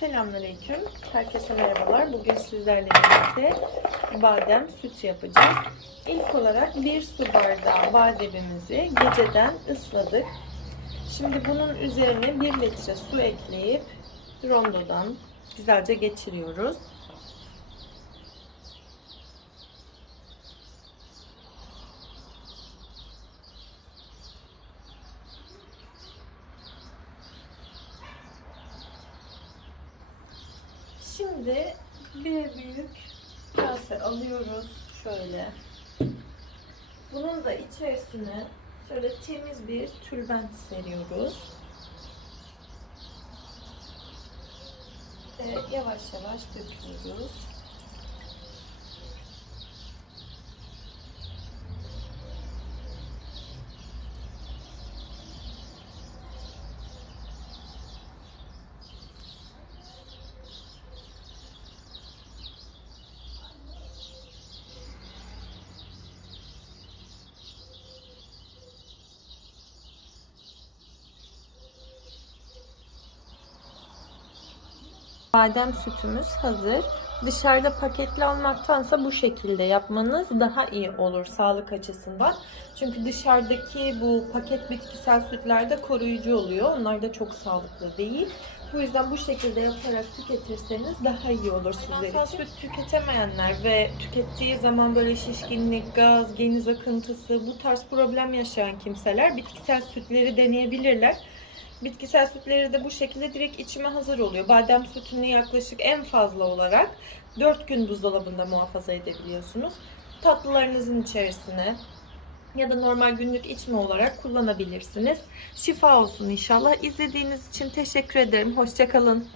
Selamünaleyküm. Herkese merhabalar. Bugün sizlerle birlikte badem süt yapacağız. İlk olarak bir su bardağı bademimizi geceden ısladık. Şimdi bunun üzerine 1 litre su ekleyip rondodan güzelce geçiriyoruz. Şimdi bir büyük kase alıyoruz şöyle. Bunun da içerisine şöyle temiz bir tülbent seriyoruz. Ve yavaş yavaş döküyoruz. Badem sütümüz hazır. Dışarıda paketli almaktansa bu şekilde yapmanız daha iyi olur sağlık açısından. Çünkü dışarıdaki bu paket bitkisel sütlerde koruyucu oluyor. Onlar da çok sağlıklı değil. Bu yüzden bu şekilde yaparak tüketirseniz daha iyi olur sizler için. Süt tüketemeyenler ve tükettiği zaman böyle şişkinlik, gaz, geniz akıntısı bu tarz problem yaşayan kimseler bitkisel sütleri deneyebilirler. Bitkisel sütleri de bu şekilde direkt içime hazır oluyor. Badem sütünü yaklaşık en fazla olarak 4 gün buzdolabında muhafaza edebiliyorsunuz. Tatlılarınızın içerisine ya da normal günlük içme olarak kullanabilirsiniz. Şifa olsun inşallah. İzlediğiniz için teşekkür ederim. Hoşçakalın.